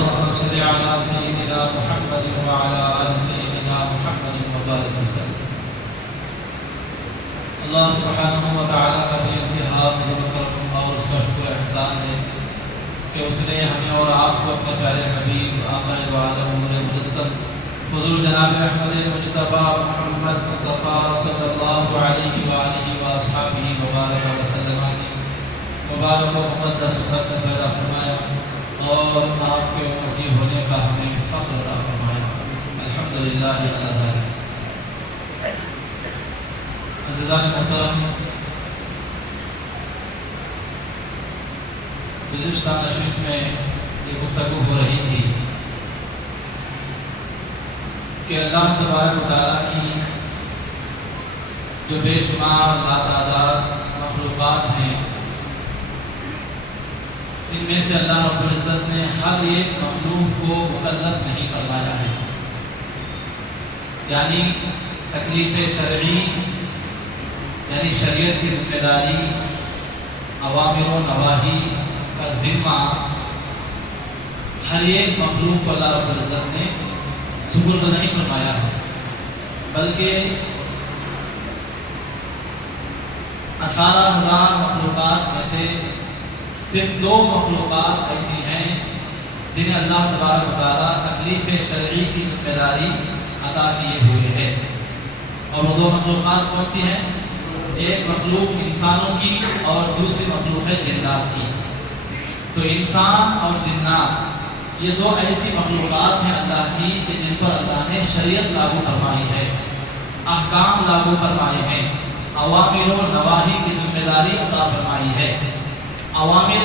اللهم صل على سيدنا محمد وعلى آل سيدنا محمد وبارك وسلم۔ اللہ سبحانہ و تعالیٰ کا بھی انتہا فضل و کرم اور اس کا شکر احسان ہے کہ اس نے ہمیں اور آپ کو اپنے پیارے حبیب آقا دو عالم مجسم حضور جناب احمد مجتبی محمد مصطفیٰ صلی اللہ علیہ وآلہ وآصحابہ وبارک وسلم مبارک و مقدس صحبت میں پیدا فرمایا اور آپ کے امتی ہونے کا ہمیں فخر عطا فرمایا۔ الحمدللہ علی ذالک۔ عزیزان محترم، گزشتہ نشست میں یہ گفتگو ہو رہی تھی کہ اللہ تبارک و تعالیٰ کی جو بے شمار لاتعداد مخلوقات ہیں، ان میں سے اللہ رب العزت نے ہر ایک مخلوق کو مکلف نہیں فرمایا ہے، یعنی تکلیف شرعی یعنی شریعت کی ذمہ داری، اوامر و نواہی کا ذمہ ہر ایک مخلوق کو اللہ رب العزت نے سپرد نہیں فرمایا ہے، بلکہ 18,000 مخلوقات میں سے صرف 2 مخلوقات ایسی ہیں جنہیں اللہ تبارک و تعالیٰ تکلیف شرعی کی ذمہ داری عطا کیے ہوئے ہیں، اور وہ 2 مخلوقات کون سی ہیں؟ ایک مخلوق انسانوں کی اور دوسری مخلوق ہے جنات کی۔ تو انسان اور جنات یہ 2 ایسی مخلوقات ہیں اللہ کی کہ جن پر اللہ نے شریعت لاگو فرمائی ہے، احکام لاگو فرمائے ہیں، اوامر و نواہی کی ذمہ داری عطا فرمائی ہے۔ اوامر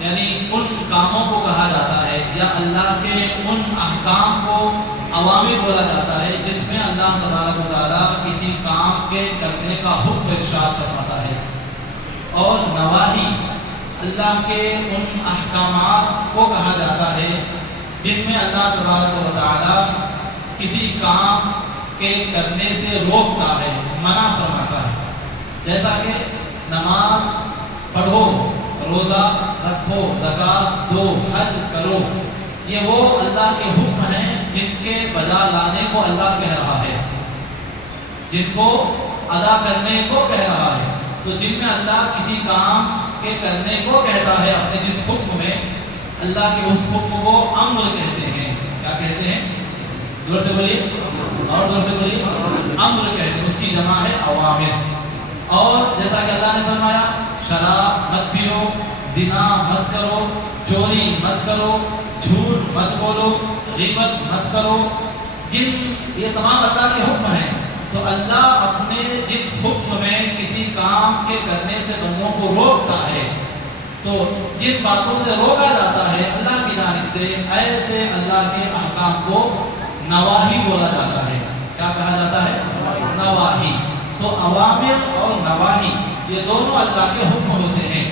یعنی ان کاموں کو کہا جاتا ہے یا اللہ کے ان احکام کو اوامر بولا جاتا ہے جس میں اللہ تبارک و تعالیٰ کسی کام کے کرنے کا حکم ارشاد فرماتا ہے، اور نواہی اللہ کے ان احکامات کو کہا جاتا ہے جن میں اللہ تبارک و تعالیٰ کسی کام کے کرنے سے روکتا ہے، منع فرماتا ہے، جیسا کہ نماز پڑھو، روزہ رکھو، زکوٰۃ دو، حج کرو، یہ وہ اللہ کے حکم ہیں جن کے بجا لانے کو اللہ کہہ رہا ہے، جن کو ادا کرنے کو کہہ رہا ہے۔ تو جن میں اللہ کسی کام کے کرنے کو کہتا ہے اپنے جس حکم میں، اللہ کے اس حکم کو امر کہتے ہیں۔ کیا کہتے ہیں؟ زور سے بولیے، اور زور سے بولیے، امر کہتے ہیں، اس کی جمع ہے اوامر۔ اور جیسا کہ اللہ نے فرمایا شراب مت پیو، زنا مت کرو، چوری مت کرو، جھوٹ مت بولو، غیبت مت کرو، یہ تمام اللہ کے حکم ہیں۔ تو اللہ اپنے جس حکم میں کسی کام کے کرنے سے بندوں کو روکتا ہے، تو جن باتوں سے روکا جاتا ہے اللہ کی جانب سے، ایسے اللہ کے احکام کو نواہی بولا جاتا ہے۔ کیا کہا جاتا ہے؟ نواہی۔ تو اوامر اور نواہی یہ دونوں اللہ کے حکم ہوتے ہیں،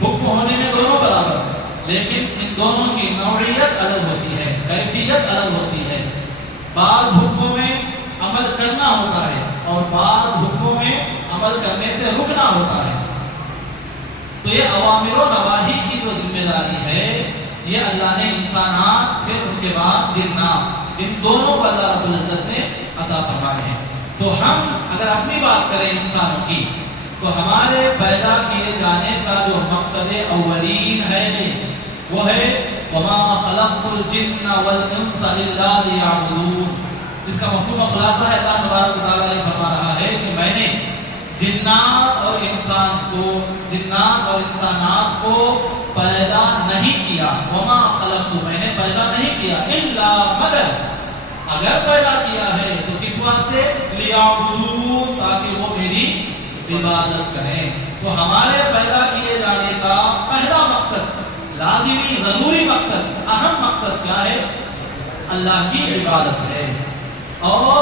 حکم ہونے میں دونوں برابر، لیکن ان دونوں کی نوعیت الگ ہوتی ہے، کیفیت الگ ہوتی ہے۔ بعض حکموں میں عمل کرنا ہوتا ہے اور بعض حکموں میں عمل کرنے سے رکنا ہوتا ہے۔ تو یہ اوامر و نواہی کی جو ذمہ داری ہے، یہ اللہ نے انسانات پھر ان کے بعد جنات، ان دونوں کو اللہ رب العزت نے عطا فرمائے ہیں۔ تو ہم اگر اپنی بات کریں انسانوں کی، تو ہمارے پیدا کیے جانے کا جو مقصد اولین ہے وہ ہے وَمَا خَلَقْتُ الْجِنَّ وَالْإِنسَ إِلَّا لِيَعْبُدُونَ، جس کا مفہوم و خلاصہ ہے اللہ تبارک و تعالیٰ یہ فرما رہا ہے کہ میں نے جنات اور انسانات کو پیدا نہیں کیا، وَمَا خَلَقْتُ میں نے پیدا نہیں کیا، إِلَّا مگر اگر پیدا کیا ہے تو کس واسطے؟ لِيَعْبُدُونَ، تاکہ وہ میری عبادت کریں۔ تو ہمارے پیدا کیے جانے کا پہلا مقصد، لازمی ضروری مقصد، اہم مقصد کیا ہے؟ اللہ کی عبادت ہے۔ اور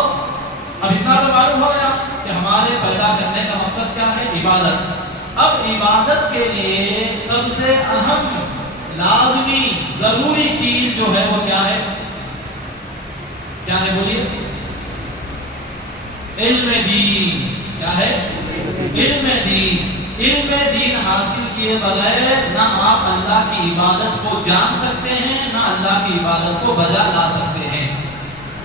اب اتنا تو معلوم ہو گیا کہ ہمارے پیدا کرنے کا مقصد کیا ہے؟ عبادت۔ اب عبادت کے لیے سب سے اہم لازمی ضروری چیز جو ہے وہ کیا ہے؟ کیا ہے بولیے؟ علم دین۔ کیا ہے؟ علم دین۔ علم دین حاصل کیے بغیر نہ آپ اللہ کی عبادت کو جان سکتے ہیں، نہ اللہ کی عبادت کو بجا لا سکتے ہیں۔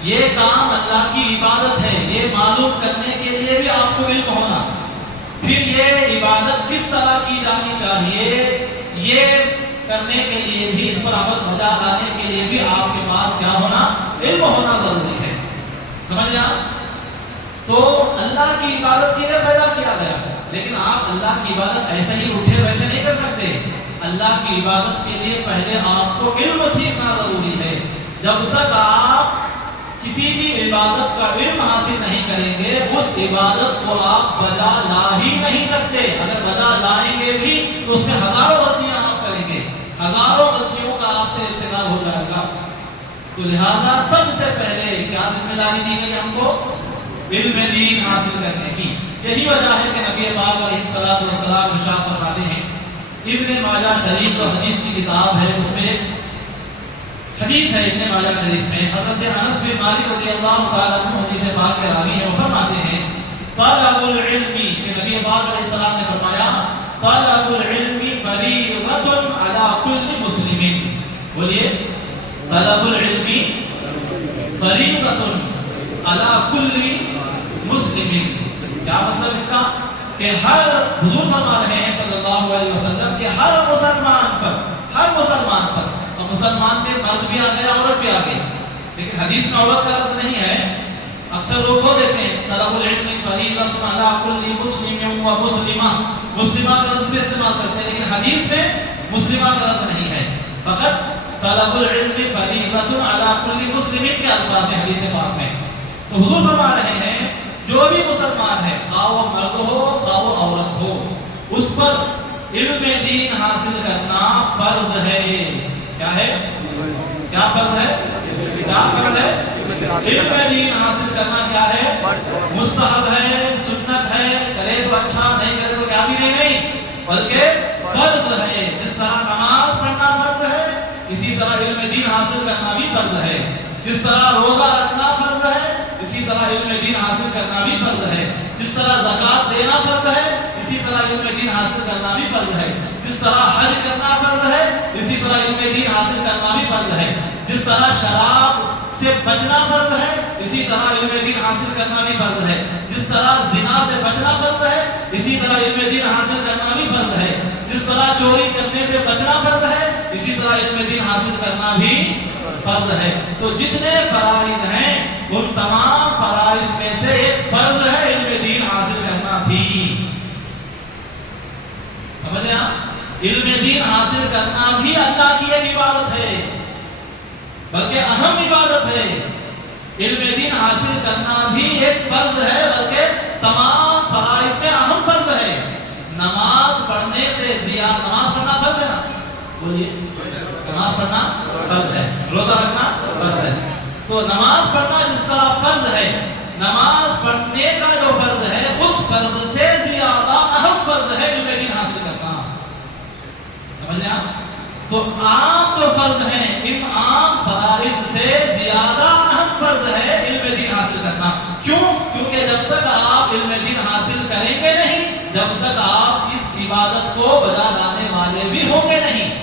یہ کام اللہ کی عبادت ہے، یہ معلوم کرنے کے لیے بھی آپ کو علم ہونا، پھر یہ عبادت کس طرح کی جانی چاہیے یہ کرنے کے لیے بھی، اس پر عمل بجا لانے کے لیے بھی آپ کے پاس کیا ہونا؟ علم ہونا ضروری ہے۔ سمجھ گیا؟ تو اللہ کی عبادت کے لیے پیدا کیا گیا، لیکن آپ اللہ کی عبادت ایسے ہی اٹھے بیٹھے نہیں کر سکتے۔ اللہ کی عبادت کے لیے پہلے آپ کو علم سیکھنا ضروری ہے۔ جب تک آپ کسی بھی عبادت کا علم حاصل نہیں کریں گے، اس عبادت کو آپ بجا لا ہی نہیں سکتے۔ اگر بجا لائیں گے بھی تو اس میں ہزاروں غلطیاں آپ کریں گے، ہزاروں غلطیوں کا آپ سے ارتکاب ہو جائے گا۔ تو لہذا سب سے پہلے کیا ذمہ داری دی گئی ہم کو؟ علم دین حاصل کرنے کی۔ یہی وجہ ہے کہ نبی پاک علیہ الصلوۃ والسلام ارشاد فرماتے ہیں، ابن ماجہ شریف جو حدیث کی کتاب ہے اس میں حدیث ہے، ابن ماجہ شریف میں حضرت انس بن مالک رضی اللہ تعالیٰ عنہ حدیث پاک کے راوی ہیں، وہ فرماتے ہیں طلب العلم، کہ نبی پاک علیہ السلام نے فرمایا طلب العلم فریضۃ علی کل مسلم۔ بولیے، طلب العلم فریضۃ علی کل مسلم۔ کیا مطلب اس کا؟ کہ ہر حضور فرما رہے ہیں صلی اللہ علیہ وسلم کہ ہر مسلمان پر، اور مسلمان میں مرد بھی آ گیا، عورت بھی آ گئی، لیکن حدیث میں عورت کا لفظ نہیں ہے۔ اکثر لوگ وہ دیتے ہیں طلب العلم فریضۃ علی کل مسلم و مسلمہ، مسلمہ کا لفظ بھی استعمال کرتے ہیں، لیکن حدیث میں مسلمہ کا لفظ نہیں ہے، فقط طلب العلم فریضۃ علی کل مسلم کے الفاظ ہیں حدیث پاک میں۔ تو حضور فرما رہے ہیں جو بھی مسلمان ہے، خواہ وہ مرد ہو خواہ وہ عورت ہو، اس پر علم دین حاصل کرنا فرض ہے۔ کیا ہے؟ کیا فرض ہے؟ کیا فرض ہے؟ علم دین حاصل کرنا کیا ہے؟ مستحب ہے، سنت ہے، کرے تو اچھا، نہیں کرے تو کیا بھی نہیں، بلکہ فرض ہے۔ جس طرح نماز پڑھنا فرض ہے، اسی طرح علم دین حاصل کرنا بھی فرض ہے۔ جس طرح روزہ رکھنا فرض ہے، اسی طرح علم دین حاصل کرنا بھی فرض ہے۔ جس طرح زکوٰۃ دینا فرض ہے، اسی طرح علم دین حاصل کرنا بھی فرض ہے۔ جس طرح حج کرنا فرض ہے، اسی طرح علم دین حاصل کرنا بھی فرض ہے۔ جس طرح شراب سے بچنا فرض ہے، اسی طرح علم دین حاصل کرنا بھی فرض ہے۔ جس طرح زنا سے بچنا فرض ہے، اسی طرح علم دین حاصل کرنا بھی فرض ہے۔ جس طرح چوری کرنے سے بچنا فرض ہے، اسی طرح علم دین حاصل کرنا بھی فرض ہے۔ تو جتنے فرائض ہیں ان تمام فرائض میں سے ایک فرض ہے علم دین حاصل کرنا بھی۔ سمجھے آپ؟ علم دین حاصل کرنا بھی اللہ کی ایک عبادت ہے، بلکہ اہم عبادت ہے۔ علم دین حاصل کرنا بھی ایک فرض ہے، بلکہ تمام فرائض میں اہم فرض ہے۔ نماز پڑھنے سے زیادہ، نماز پڑھنا فرض ہے نا؟ بولیے، نماز پڑھنا فرض ہے، روزہ رکھنا فرض ہے۔ تو نماز پڑھنا جس طرح فرض ہے، نماز پڑھنے کا جو فرض ہے اس فرض سے زیادہ اہم فرض ہے علم دین حاصل کرنا۔ سمجھے آپ؟ تو عام جو فرض ہیں، ان عام فرائض سے زیادہ اہم فرض ہے علم دین حاصل کرنا۔ کیوں؟ کیونکہ جب تک آپ علم دین حاصل کریں گے نہیں، جب تک آپ اس عبادت کو بجا لانے والے بھی ہوں گے نہیں۔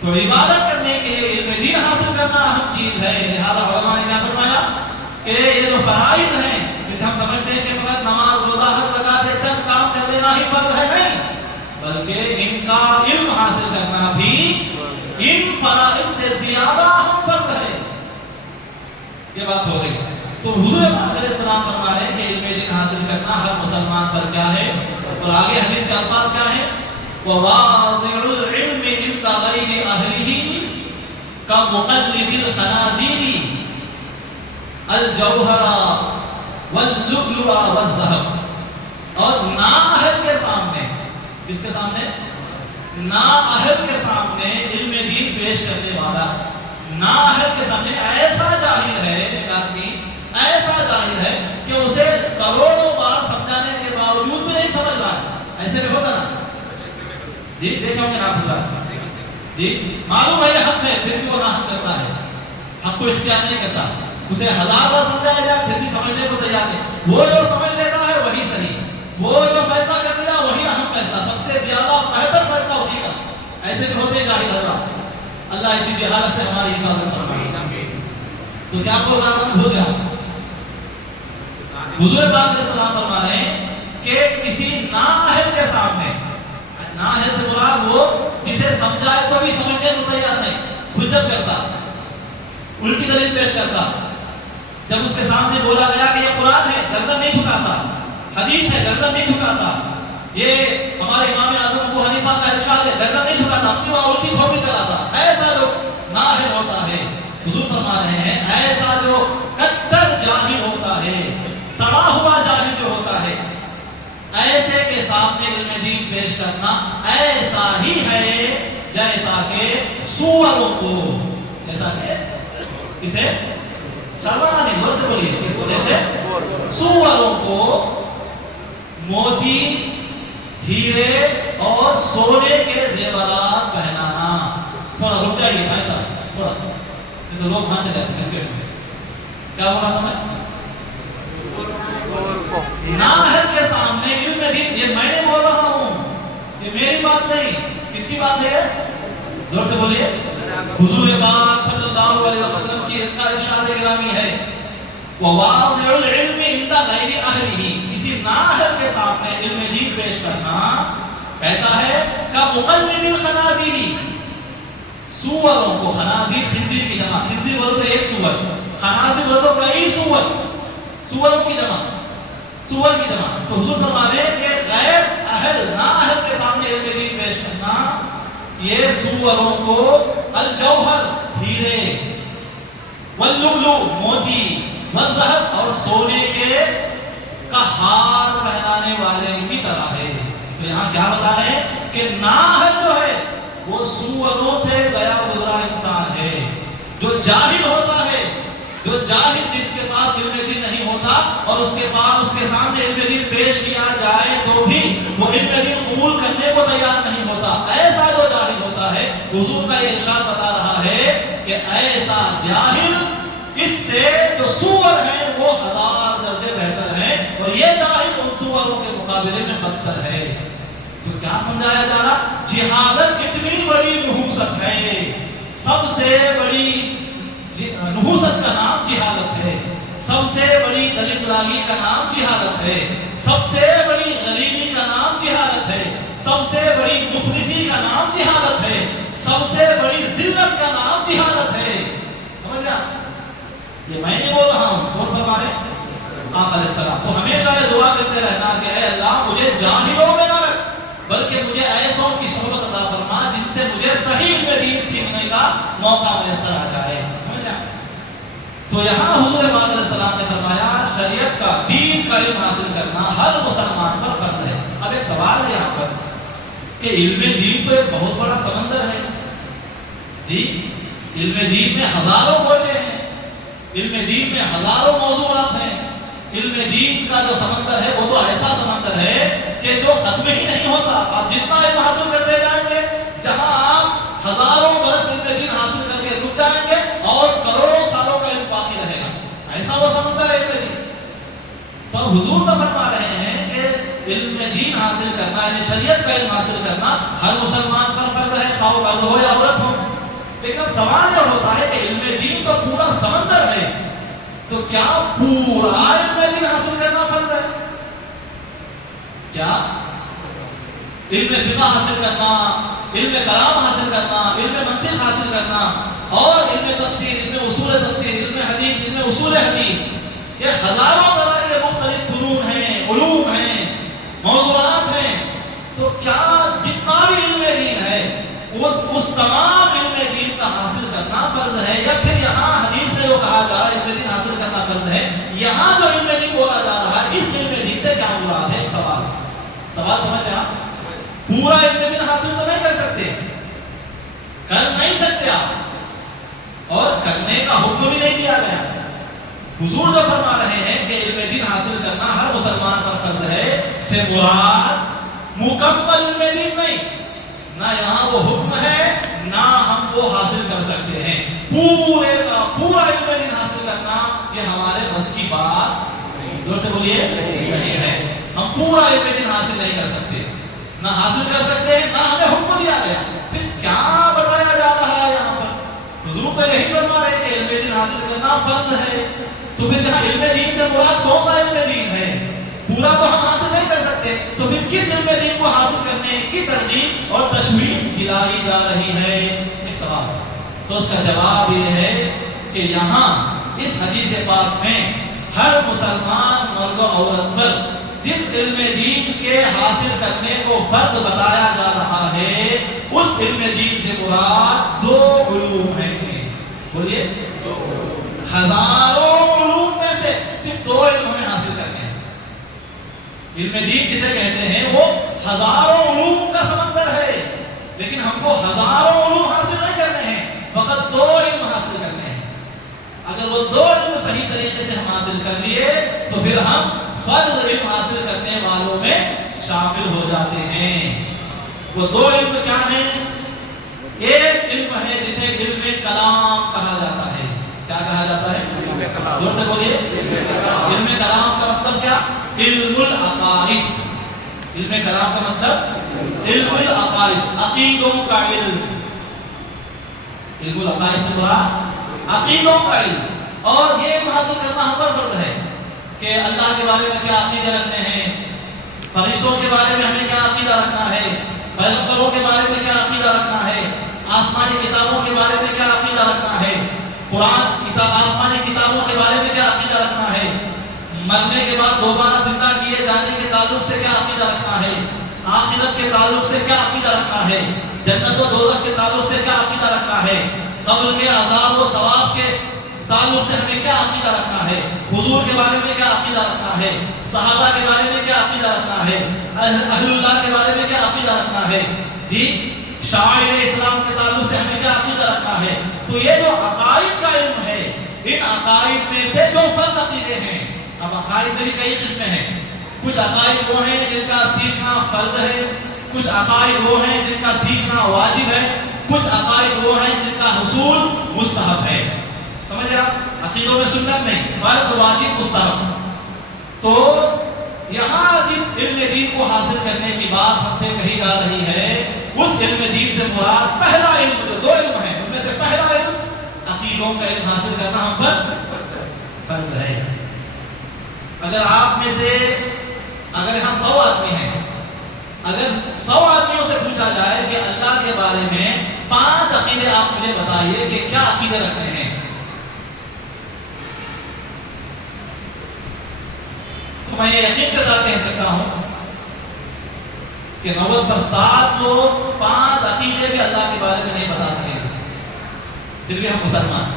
تو عبادت کرنے کے لیے علم دین حاصل کرنا اہم چیز ہے۔ لہذا علماء نے کیا فرمایا کہ یہ جو فرائض ہیں، جسے ہم سمجھتے ہیں کہ فقط نماز، روزہ، حج، زکوٰۃ چند کام کر لینا ہی فرض ہے، نہیں، بلکہ ان کا علم حاصل کرنا بھی ان فرائض سے زیادہ اہم فرض ہے۔ یہ بات ہو گئی۔ تو حضور پاک علیہ السلام فرما رہے ہیں کہ علم دین حاصل کرنا ہر مسلمان پر کیا ہے، اور آگے حدیث کے الفاظ کیا ہیں؟ وَوَاضِعُ الْعِلْمِ عِنْدَ غَيْرِ أَهْلِهِ كَمُقَلِّدِ الْخَنَازِيرِ الْجَوْهَرَ وَاللُّؤْلُؤَ وَالذَّهَبَ۔ اور نااہل کے سامنے، کس کے سامنے؟ نااہل کے سامنے علم دین پیش کرنے والا، نااہل کے سامنے ایسا جاہل ہے، ایک آدمی ایسا جاہل ہے کہ اسے کروڑوں بار سمجھانے کے باوجود بھی نہیں سمجھ رہا ہے۔ ایسے بھی ہوتا نا؟ دیکھا ہوں کہ نہ ہوتا جی، معلوم ہے یہ حق ہے پھر بھی وہ نہ کرتا ہے، حق کو اختیار نہیں کرتا۔ اسے ہزار بار سمجھایا جائے پھر بھی سمجھنے کو تیار نہیں۔ وہ جو سمجھ لیتا ہے وہی صحیح، وہ جو فیصلہ کر لیا وہی اہم فیصلہ، سب سے زیادہ بہتر ایسے بھی ہوتے جاہل حضرات. اللہ اسی جہالت سے ہماری حفاظت فرمائے. تو کیا پروگرام ہو گیا؟ حضور پاک علیہ السلام فرما رہے ہیں کہ کسی نااہل کے سامنے، نااہل سے مراد وہ جسے سمجھائے تو بھی سمجھنے کو تیار نہیں، حجت کرتا، الٹی دلیل پیش کرتا. جب اس کے سامنے بولا گیا کہ یہ قرآن ہے، گردن نہیں جھکاتا، حدیث ہے، گردن نہیں جھکاتا، یہ ہمارے امام اعظم ابو حنیفہ کا ارشاد ہے، گردن نہیں جھکاتا، اپنی وہاں الٹی کھوپڑی چلاتا. ایسا جو نااہل ہوتا ہے، حضور فرما رہے ہیں ایسا جو کٹر جاہل ہوتا ہے، سڑا ہوا جاہل جو ہوتا ہے، ایسے کے سامنے علم دین پیش کرنا ایسا ہی ہے جیسا کہ سوروں کو، جیسا کہ کسے شرمانا نہیں، زور سے بولیے، کس طرح سے سوروں کو موتی، ہیرے اور سونے کے زیورات پہنانا. تھوڑا رک جائیے بھائی صاحب، تھوڑا نہیں تو لوگ وہاں چلے جاتے ہیں. اس کے کیا بولا تھا میں؟ نااہل کے سامنے علم دین، یہ میں نے بول رہا ہوں، یہ میری بات نہیں، کس کی بات ہے؟ زور سے بولیے. حضور پاک صلی اللہ علیہ وسلم کی ارشاد گرامی ہے وَوَاضِعُ الْعِلْمِ عِنْدَ غَيْرِ أَهْلِهِ. کسی نااہل کے سامنے علم دین پیش کرنا کیسا ہے؟ كَمُقَلِّدِ الْخَنَازِيرِ. سوروں کو، خنازیر خنزیر کی جمع، خنزیر بولو تو ایک سور، خنازیر بولو تو کئی سور، سور کی جمع، سور کی جمع. تو حضور فرما رہے ہیں کہ غیر اہل، نااہل کے سامنے علم دین پیش کرنا، یہ سوروں کو الجوہر ہیرے، واللؤلؤ موتی، والذہب اور سونے کے کا ہار پہنانے والے کی طرح ہے. تو یہاں کیا بتا رہے ہیں کہ نااہل جو ہے وہ سوروں سے گیا گزرا انسان ہے. جو جاہل ہوتا ہے، جو جاہل جس کے پاس علم دین نہیں ہوتا اور اس کے پاس، اس کے سامنے علم دین پیش کیا جائے تو بھی وہ علم دین قبول کرنے کو تیار نہیں ہوتا، ایسا جو جاہل ہوتا ہے، حضور کا یہ ارشاد بتا رہا ہے کہ ایسا جاہل اس سے جو سور ہیں وہ 1000 درجے بہتر ہیں، اور یہ جاہل ان سوروں کے مقابلے میں بدتر ہے. تو کیا سمجھایا جا رہا؟ جہالت اتنی بڑی نحوست ہے، سب سے بڑی نحوست کا نام جہالت ہے، سب سے بڑی دلدلالی کا نام جہالت ہے، سب سے بڑی غریبی کا نام جہالت ہے، سب سے بڑی مفلسی کا نام جہالت ہے، سب سے بڑی ذلت کا نام جہالت ہے. سمجھ گیا؟ یہ میں نہیں بول رہا ہوں، کون فرما رہے ہیں؟ آقا علیہ السلام. تو ہمیشہ یہ دعا کرتے رہنا کہ اے اللہ مجھے جاہلوں میں نہ رکھ، بلکہ مجھے ایسوں کی صحبت عطا فرما جن سے مجھے صحیح علم دین سیکھنے کا موقع میسر آ جائے. تو یہاں حضور پاک علیہ السلام نے فرمایا شریعت کا، دین کا علم حاصل کرنا ہر مسلمان پر فرض ہے. اب ایک سوال ہے یہاں پر کہ علم دین تو ایک بہت بڑا سمندر ہے جی، علم دین میں ہزاروں گوشے ہیں، علم دین میں ہزاروں موضوعات ہیں. علم دین کا جو سمندر ہے وہ تو ایسا سمندر ہے کہ جو ختم ہی نہیں ہوتا. آپ جتنا علم حاصل کرتے جائیں گے، جہاں آپ ہزاروں برس علم دین حاصل کر کے رک جائیں گے اور کروڑوں سالوں کا علم باقی رہے گا. ایسا وہ سمندر ہے علم دین. تو حضور تو فرما رہے ہیں کہ علم دین حاصل کرنا، یعنی شریعت کا علم حاصل کرنا ہر مسلمان پر فرض ہے، خواہ مرد ہو یا عورت ہو. لیکن اب سوال یہ ہوتا ہے کہ علم دین تو پورا سمندر ہے، تو کیا پورا علم دین حاصل کرنا فرض ہے؟ کیا علم فقہ حاصل کرنا، علم کلام حاصل کرنا، علم منطق حاصل کرنا اور علم تفسیر، علم اصول تفسیر، علم حدیث، علم اصول حدیث، یہ ہزاروں طرح کے مختلف فنون ہیں، علوم ہیں، موضوعات ہیں. تو کیا جتنا بھی علم دین ہے اس تمام علم دین کا حاصل کرنا فرض ہے، یا پھر یہاں حدیث میں جو کہا جا رہا ہے علم دین حاصل کرنا فرض ہے، یہاں جو علم دین بولا جا رہا ہے اس علم دین سے کیا مراد ہے؟ ایک سوال سمجھ رہے آپ؟ پورا علم دین حاصل تو نہیں کر سکتے، کر نہیں سکتے آپ، اور کرنے کا حکم بھی نہیں دیا گیا. حضور جو فرما رہے ہیں کہ علم دین حاصل کرنا ہر مسلمان پر فرض ہے، سے مراد مکمل علم دین نہیں، نہ یہاں وہ حکم ہے نہ ہم وہ حاصل کر سکتے ہیں. پورے کا پورا علم دین حاصل کرنا یہ ہمارے بس کی بات، زور سے بولیے، نہیں ہے. ہم پورا علم دین حاصل نہیں کر سکتے، نہ حاصل کر سکتے، نہ ہمیں حکم دیا گیا. پھر کیا بتایا جا رہا ہے یہاں پر؟ حضور تو یہی فرما رہے کہ علم دین حاصل کرنا فرض ہے، تو پھر یہاں علم دین سے مراد کون سا علم دین ہے؟ پورا تو ہم حاصل نہیں کر سکتے، تو پھر کس علم دین کو حاصل کرنے کی ترغیب اور تشویق دلائی جا رہی ہے؟ ایک سوال، تو اس کا جواب یہ ہے کہ یہاں اس حدیث پاک میں ہر مسلمان مرد و عورت پر جس علم دین کے حاصل کرنے کو فرض بتایا جا رہا ہے، اس علم دین سے مراد دو علوم ہیں۔ بولیے، ہزاروں علوم میں سے صرف دو علم ہمیں حاصل کرنے ہیں۔ علم دین کسے کہتے ہیں؟ وہ ہزاروں علوم کا سمندر ہے، لیکن ہم کو ہزاروں علوم حاصل نہیں کرنے ہیں، فقط دو علم حاصل کرنے ہیں۔ اگر وہ دو علم صحیح طریقے سے ہم حاصل کر لیے تو پھر ہم فرض علم حاصل کرنے والوں میں شامل ہو جاتے ہیں۔ وہ دو علم کیا ہیں؟ ایک علم ہے جسے علم کلام کہا جاتا ہے۔ کیا کہا جاتا ہے؟ زور سے بولیے۔ علم کلام کا مطلب کیا؟ علم العقائد۔ علم کلام کا مطلب علم العقائد، عقیدوں کا علم۔ علم العقائد سے مراد عقیدوں کا علم، اور یہ علم حاصل کرنا ہم پر فرض ہے کہ اللہ کے بارے میں کیا عقیدے رکھنے ہیں، فرشتوں کے بارے میں ہمیں کیا عقیدہ رکھنا ہے، پیغمبروں کے بارے میں کیا عقیدہ رکھنا ہے، آسمانی کتابوں کے بارے میں کیا عقیدہ رکھنا ہے، قرآن آسمانی کتابوں کے بارے میں کیا عقیدہ رکھنا ہے، مرنے کے بعد دوبارہ زندہ کیے جانے کے تعلق سے کیا عقیدہ رکھنا ہے، آخرت کے تعلق سے کیا عقیدہ رکھنا ہے، جنت و دوزخ کے تعلق سے کیا عقیدہ رکھنا ہے، قبر کے عذاب و ثواب کے تعلق سے ہمیں کیا عقیدہ رکھنا ہے، حضور کے بارے میں کیا عقیدہ رکھنا ہے، صحابہ کے بارے میں کیا عقیدہ رکھنا ہے، اہل اللہ کے بارے میں کیا عقیدہ رکھنا ہے، جی شاعر اسلام کے تعلق سے ہمیں کیا عقیدہ رکھنا ہے۔ تو یہ جو عقائد کا علم ہے، ان عقائد میں سے جو فرض عقیدے ہیں، اب عقائد میں بھی کئی قسمیں ہیں، کچھ عقائد وہ ہیں جن کا سیکھنا فرض ہے، کچھ عقائد وہ ہیں جن کا سیکھنا واجب ہے، کچھ عقائد وہ ہیں جن کا حصول مستحب ہے۔ سمجھ گیا؟ عقیدوں میں سنت نہیں، فرض واجب مستحب۔ تو یہاں جس علم دین کو حاصل کرنے کی بات ہم سے کہی جا رہی ہے، اس علم دین سے مراد پہلا علم، جو دو علم ہیں ان میں سے پہلا علم عقیدوں کا علم حاصل کرنا ہم پر فرض ہے۔ اگر آپ میں سے اگر یہاں 100 آدمی ہیں، اگر 100 آدمیوں سے پوچھا جائے کہ اللہ کے بارے میں 5 عقیدے آپ مجھے بتائیے کہ کیا عقیدے رکھنے ہیں، تو میں یہ یقین کے ساتھ کہہ سکتا ہوں کہ 90% لوگ 5 عقیدے بھی اللہ کے بارے میں نہیں بتا سکیں گے، پھر بھی ہم مسلمان،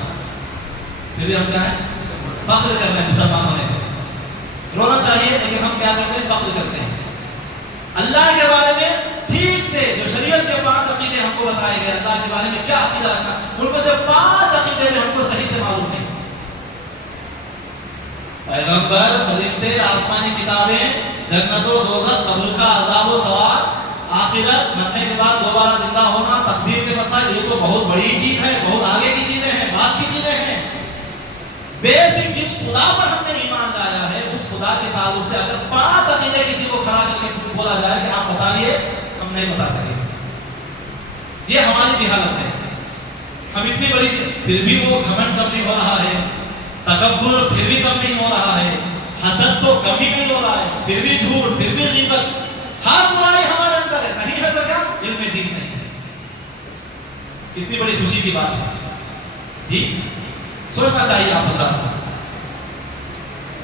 پھر بھی ہم کیا ہیں؟ فخر کر رہے ہیں مسلمان ہونے پر۔ رونا چاہیے لیکن ہم کیا کرتے ہیں؟ فخر کرتے ہیں۔ اللہ کے بارے میں ٹھیک سے جو شریعت کے 5 عقیدے ہم کو بتائے گئے، اللہ کے بارے میں کیا عقیدہ رکھنا، ان میں سے 5 عقیدے میں ہم کو صحیح سے معلوم نہیں۔ پیغمبر، فرشتے، آسمانی کتابیں، جنت و دوزخ، قبر کا عذاب و ثواب، آخرت، مرنے کے بعد دوبارہ زندہ ہونا، تقدیر کے مسائل، یہ تو بہت بڑی چیز ہے، بہت آگے کی چیزیں ہیں، بعد کی چیزیں ہیں۔ بیسک جس خدا پر ہم نے ایمان لایا ہے، اس خدا کے تعلق سے اگر 5 عقیدے کسی کو کھڑا کر کے بولا جائے کہ آپ بتائیے، ہم نہیں بتا سکیں۔ یہ ہماری جہالت ہے۔ ہم اتنی بڑی، پھر بھی وہ گھمنڈ کم نہیں ہو رہا ہے، تکبر پھر بھی کم نہیں ہو رہا ہے، حسد تو کم ہی نہیں ہو رہا ہے، پھر بھی جھوٹ، پھر بھی غیبت، ہر برائی ہمارے اندر ہے۔ نہیں ہے تو کیا؟ علم دین نہیں ہے۔ کتنی بڑی خوشی کی بات ہے جی، سوچنا چاہیے آپ حضرات کو۔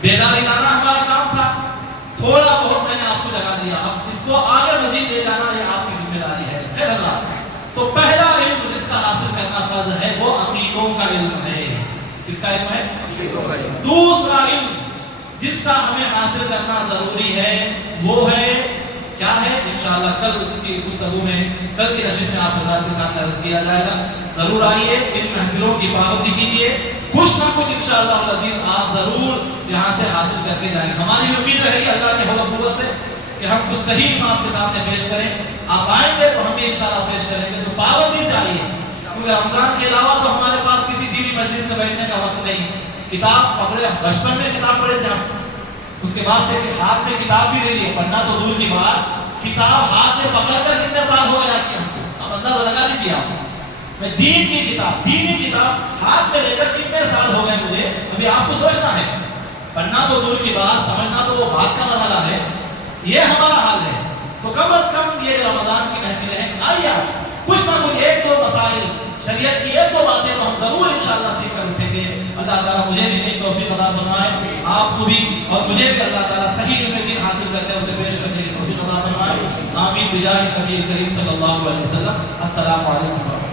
بیداری لانا ہمارا کام تھا، تھوڑا بہت میں نے آپ کو جگا دیا، اب اس کو آگے مزید لے جانا یہ آپ کی ذمہ داری ہے۔ خیر حضرات، تو پہلا علم جس کا حاصل کرنا فرض ہے وہ عقیدوں کا علم ہے۔ کس کا علم ہے؟ دوسرا علم جس کا ہمیں حاصل کرنا ضروری ہے وہ ہے کیا ہے؟ انشاءاللہ کل کی گفتگو میں، کل کی نشست میں آپ حضرات کے سامنے عرض کیا جائے گا۔ ضرور آئیے، ان محفلوں کی پابندی کیجیے، کچھ نہ کچھ انشاءاللہ العزیز آپ ضرور یہاں سے حاصل کر کے جائیں گے۔ ہماری بھی امید رہے گی اللہ کے حول و قوت سے کہ ہم کچھ صحیح آپ کے سامنے پیش کریں۔ آپ آئیں گے تو ہم بھی انشاءاللہ پیش کریں گے، تو پابندی سے آئیے، کیونکہ رمضان کے علاوہ تو ہمارے پاس کسی دینی مجلس میں بیٹھنے کا وقت نہیں۔ کتاب پکڑے، بچپن میں کتاب پڑھے تھے ہم، اس کے بعد سے ہاتھ میں کتاب بھی نہیں لی، پڑھنا تو دور کی بات، کتاب ہاتھ میں پکڑ کر کتنے سال ہو گیا کہ ہم کو اب اندازہ لگا لیجیے آپ، میں دین کی کتاب، دینی کتاب ہاتھ میں لے کر کتنے سال ہو گئے مجھے، ابھی آپ کو سوچنا ہے، پڑھنا تو دور کی بات، سمجھنا تو وہ بات کا مرحلہ ہے، یہ ہمارا حال ہے۔ تو کم از کم یہ رمضان کی محفلیں ہیں، آئیے کچھ نہ کچھ ایک دو مسائل شریعت کی ایک دو باتیں تو ہم ضرور انشاءاللہ سیکھ کر اٹھیں گے۔ اللہ تعالیٰ مجھے بھی نیک توفیق عطا فرمائے، آپ کو بھی اور مجھے بھی اللہ تعالیٰ صحیح علم دین حاصل کرنے اسے پیش کرنے کی توفیق عطا فرمائے۔ آمین بجاہ نبی کریم صلی اللہ علیہ وسلم۔ السلام علیکم۔